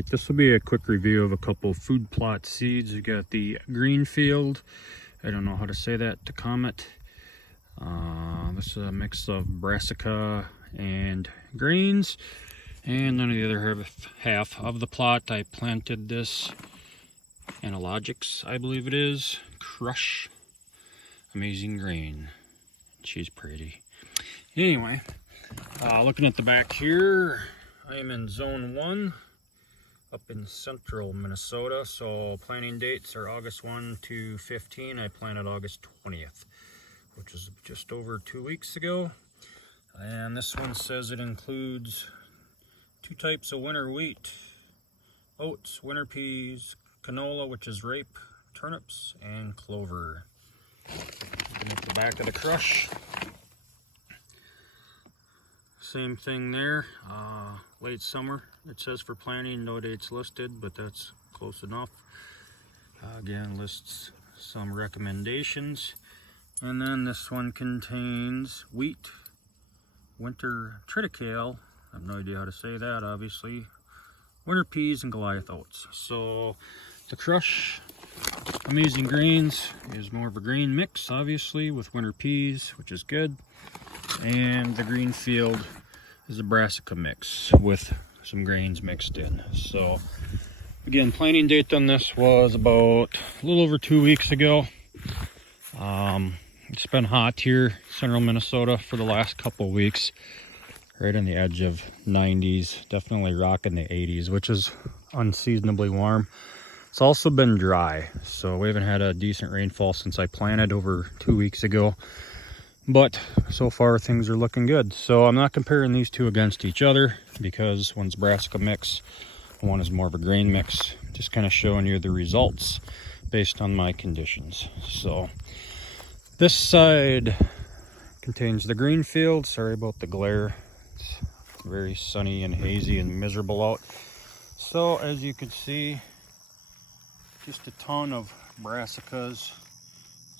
Alright, this will be a quick review of a couple food plot seeds. You got the Greenfield, I don't know how to say that, Tecomate. This is a mix of brassica and grains. And then the other half of the plot, I planted this AniLogic, I believe it is, Crush. Amazing grain. She's pretty. Anyway, looking at the back here, I am in zone 1 up in central Minnesota. So planting dates are August 1 to 15. I planted August 20th, which is just over 2 weeks ago. And this one says it includes 2 types of winter wheat, oats, winter peas, canola, which is rape, turnips, and clover. Looking at the back of the crush, same thing there. Late summer, it says for planting, no dates listed, but that's close enough. Again, lists some recommendations. And then this one contains wheat, winter triticale, I have no idea how to say that, obviously, winter peas, and Goliath oats. So the Crush Amazing Grains is more of a grain mix, obviously, with winter peas, which is good. And the Greenfield is a brassica mix with some grains mixed in. So again, planting date on this was about a little over 2 weeks ago. It's been hot here, central Minnesota, for the last couple weeks. Right on the edge of 90s, definitely rocking the 80s, which is unseasonably warm. It's also been dry, so we haven't had a decent rainfall since I planted over 2 weeks ago. But so far things are looking good. So I'm not comparing these two against each other because one's brassica mix, one is more of a grain mix. Just kind of showing you the results based on my conditions. So this side contains the Greenfield. Sorry about the glare. It's very sunny and hazy and miserable out. So as you can see, just a ton of brassicas,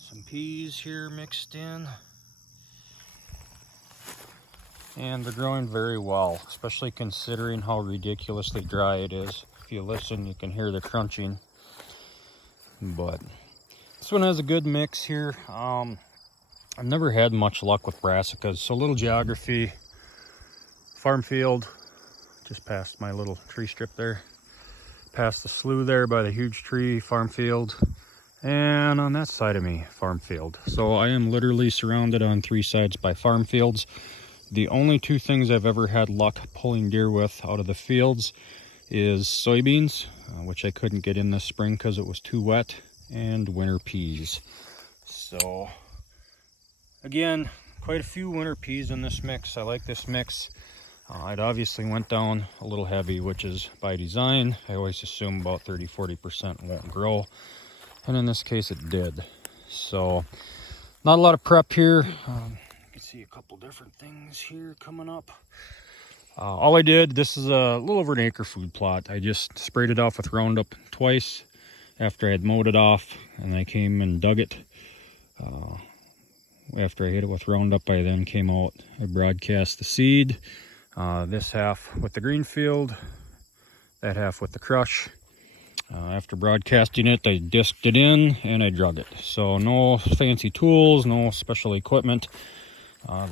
some peas here mixed in. And they're growing very well, especially considering how ridiculously dry it is. If you listen, you can hear the crunching. But this one has a good mix here. I've never had much luck with brassicas. So a little geography. Farm field, just past my little tree strip there. Past the slough there by the huge tree, farm field. And on that side of me, farm field. So I am literally surrounded on 3 sides by farm fields. The only 2 things I've ever had luck pulling deer with out of the fields is soybeans, which I couldn't get in this spring because it was too wet, and winter peas. So again, quite a few winter peas in this mix. I like this mix. It obviously went down a little heavy, which is by design. I always assume about 30-40% won't grow, and in this case it did. So not a lot of prep here. See a couple different things here coming up. All I did, this is a little over an acre food plot. I just sprayed it off with Roundup twice after I had mowed it off, and I came and dug it. After I hit it with Roundup, I then came out, I broadcast the seed, this half with the Greenfield, that half with the Crush. After broadcasting it, I disked it in and I drug it. So no fancy tools, no special equipment.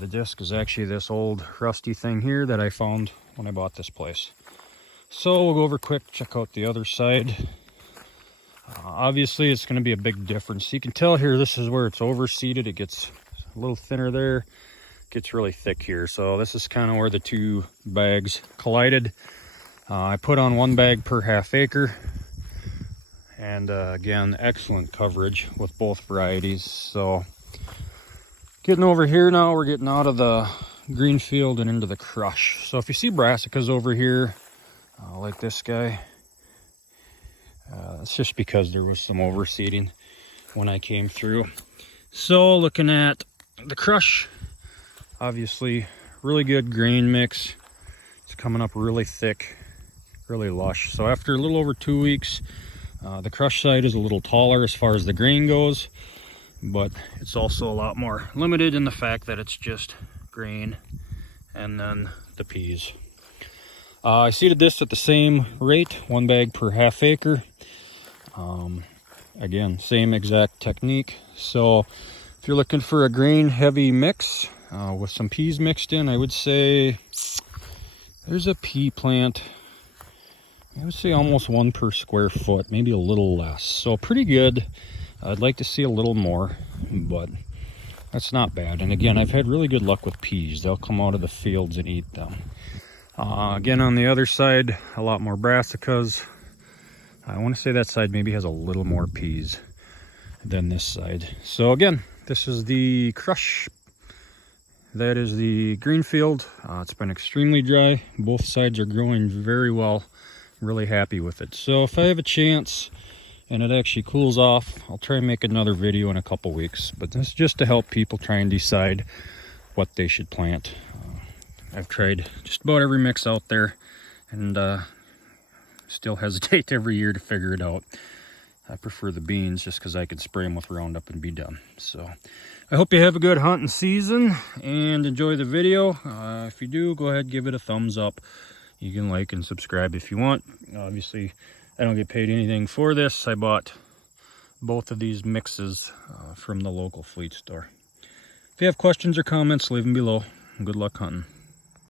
The disc is actually this old rusty thing here that I found when I bought this place. So we'll go over quick, check out the other side. Obviously it's going to be a big difference. You can tell here, this is where it's overseeded. It gets a little thinner there, gets really thick here. So this is kind of where the 2 bags collided. I put on 1 bag per half acre. And again, excellent coverage with both varieties. So getting over here now, we're getting out of the Greenfield and into the Crush. So if you see brassicas over here, like this guy, it's just because there was some overseeding when I came through. So looking at the Crush, obviously really good grain mix. It's coming up really thick, really lush. So after a little over 2 weeks, the Crush side is a little taller as far as the grain goes. But it's also a lot more limited in the fact that it's just grain and then the peas. I seeded this at the same rate, 1 bag per half acre. Again, same exact technique. So if you're looking for a grain heavy mix with some peas mixed in, I would say there's a pea plant. I would say almost 1 per square foot, maybe a little less. So pretty good. I'd like to see a little more, but that's not bad. And again, I've had really good luck with peas. They'll come out of the fields and eat them. Again, on the other side, a lot more brassicas. I want to say that side maybe has a little more peas than this side. So again, this is the crush. That is the Greenfield. It's been extremely dry. Both sides are growing very well. Really happy with it. So if I have a chance and it actually cools off, I'll try and make another video in a couple weeks. But this is just to help people try and decide what they should plant. I've tried just about every mix out there and still hesitate every year to figure it out. I prefer the beans just because I can spray them with Roundup and be done. So I hope you have a good hunting season and enjoy the video. If you do, go ahead, give it a thumbs up. You can like and subscribe if you want. Obviously, I don't get paid anything for this. I bought both of these mixes from the local fleet store. If you have questions or comments, leave them below. Good luck hunting.